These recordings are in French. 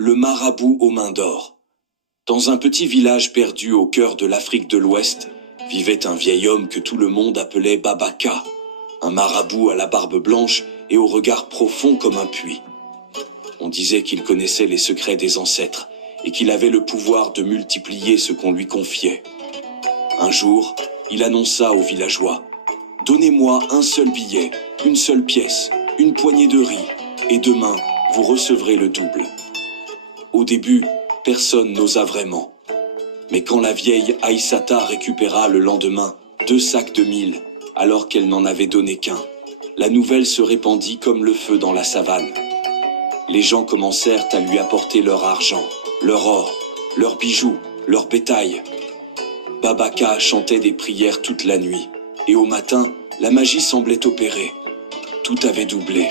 Le marabout aux mains d'or. Dans un petit village perdu au cœur de l'Afrique de l'Ouest, vivait un vieil homme que tout le monde appelait Babaka, un marabout à la barbe blanche et au regard profond comme un puits. On disait qu'il connaissait les secrets des ancêtres et qu'il avait le pouvoir de multiplier ce qu'on lui confiait. Un jour, il annonça aux villageois « Donnez-moi un seul billet, une seule pièce, une poignée de riz, et demain, vous recevrez le double. » Au début, personne n'osa vraiment. Mais quand la vieille Aïssata récupéra le lendemain 2 sacs de mil, alors qu'elle n'en avait donné qu'un, la nouvelle se répandit comme le feu dans la savane. Les gens commencèrent à lui apporter leur argent, leur or, leurs bijoux, leur bétail. Babaka chantait des prières toute la nuit, et au matin, la magie semblait opérer. Tout avait doublé.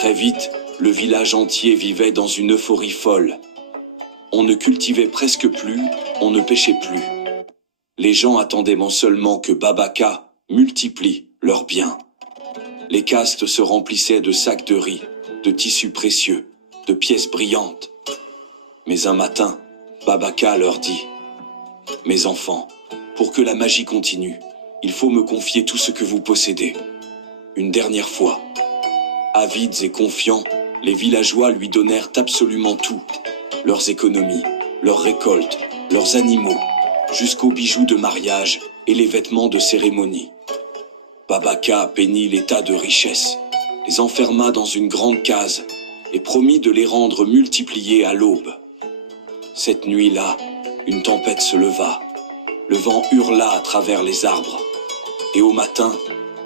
Très vite, le village entier vivait dans une euphorie folle. On ne cultivait presque plus, on ne pêchait plus. Les gens attendaient seulement que Babaka multiplie leurs biens. Les castes se remplissaient de sacs de riz, de tissus précieux, de pièces brillantes. Mais un matin, Babaka leur dit « Mes enfants, pour que la magie continue, il faut me confier tout ce que vous possédez. » Une dernière fois. Avides et confiants, les villageois lui donnèrent absolument tout. Leurs économies, leurs récoltes, leurs animaux, jusqu'aux bijoux de mariage et les vêtements de cérémonie. Babaka peignit l'état de richesse, les enferma dans une grande case et promit de les rendre multipliés à l'aube. Cette nuit-là, une tempête se leva, le vent hurla à travers les arbres, et au matin,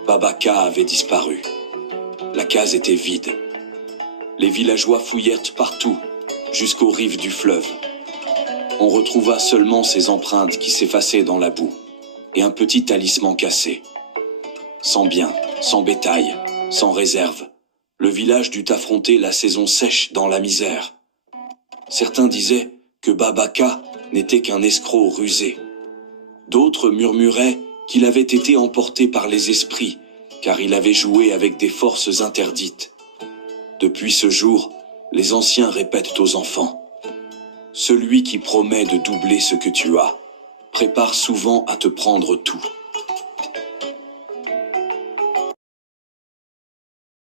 Babaka avait disparu. La case était vide. Les villageois fouillèrent partout, jusqu'aux rives du fleuve. On retrouva seulement ses empreintes qui s'effaçaient dans la boue, et un petit talisman cassé. Sans bien, sans bétail, sans réserve, le village dut affronter la saison sèche dans la misère. Certains disaient que Babaka n'était qu'un escroc rusé. D'autres murmuraient qu'il avait été emporté par les esprits, car il avait joué avec des forces interdites. Depuis ce jour, les anciens répètent aux enfants « Celui qui promet de doubler ce que tu as, prépare souvent à te prendre tout. »